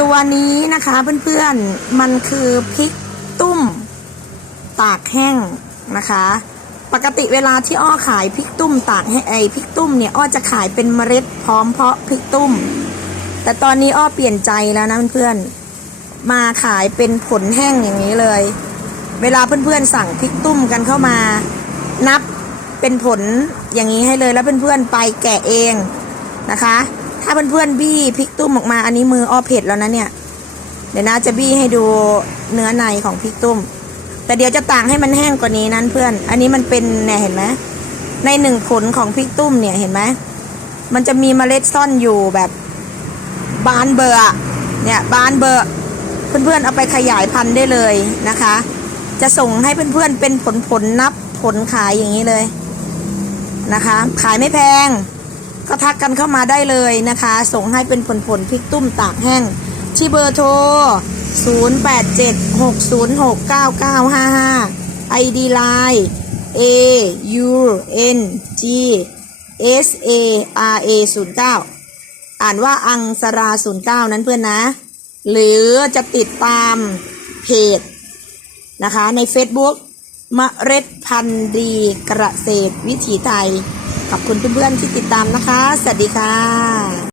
ตัวนี้นะคะเพื่อนๆ มันคือพริกตุ้ม ตากแห้งนะคะ ปกติเวลาที่อ้อขายพริกตุ้มตากแห้ไอพริกตุ้มเนี่ยอ้อจะขายเป็นเมล็ดพร้อมเพาะพริกตุ้ม แต่ตอนนี้อ้อเปลี่ยนใจแล้วนะเพื่อนๆ มาขายเป็นผลแห้งอย่างนี้เลย เวลาเพื่อนๆสั่งพริกตุ้มกันเข้ามา นับเป็นผลอย่างนี้ให้เลยแล้วเพื่อนๆไปแกะเองนะคะ ถ้าเพื่อนๆบี้พริกตุ้มออกมา อันนี้มืออ้อเผ็ดแล้วนะเนี่ย เดี๋ยวนะจะบี้ให้ดูเนื้อในของพริกตุ้ม แต่เดี๋ยวจะต่างให้มันแห้งกว่านี้นั้นเพื่อน อันนี้มันเป็นเนี่ยเห็นไหมในหนึ่งผลของพริกตุ้มเนี่ยเห็นไหมมันจะมีเมล็ดซ่อนอยู่แบบบานเบอร์อเนี่ยบานเบอร์เพื่อนๆเอาไปขยายพันธุ์ได้เลยนะคะ จะส่งให้เพื่อนๆเป็นผลผลนับผลขายอย่างนี้เลยนะคะ ขายไม่แพง ก็ทักกันเข้ามาได้เลยนะคะ ส่งให้เป็นผลผลพริกตุ้มตากแห้ง ที่เบอร์โทร 0876069955 ID Line A U N G S A R A 09อ่านว่าอังสรา 09 นั้นเพื่อนนะ หรือจะติดตามเพจนะคะใน Facebook มเร็ดพันธุ์ดีเกษวิถีไทย ขอบคุณเพื่อนๆที่ติดตามนะคะ สวัสดีค่ะ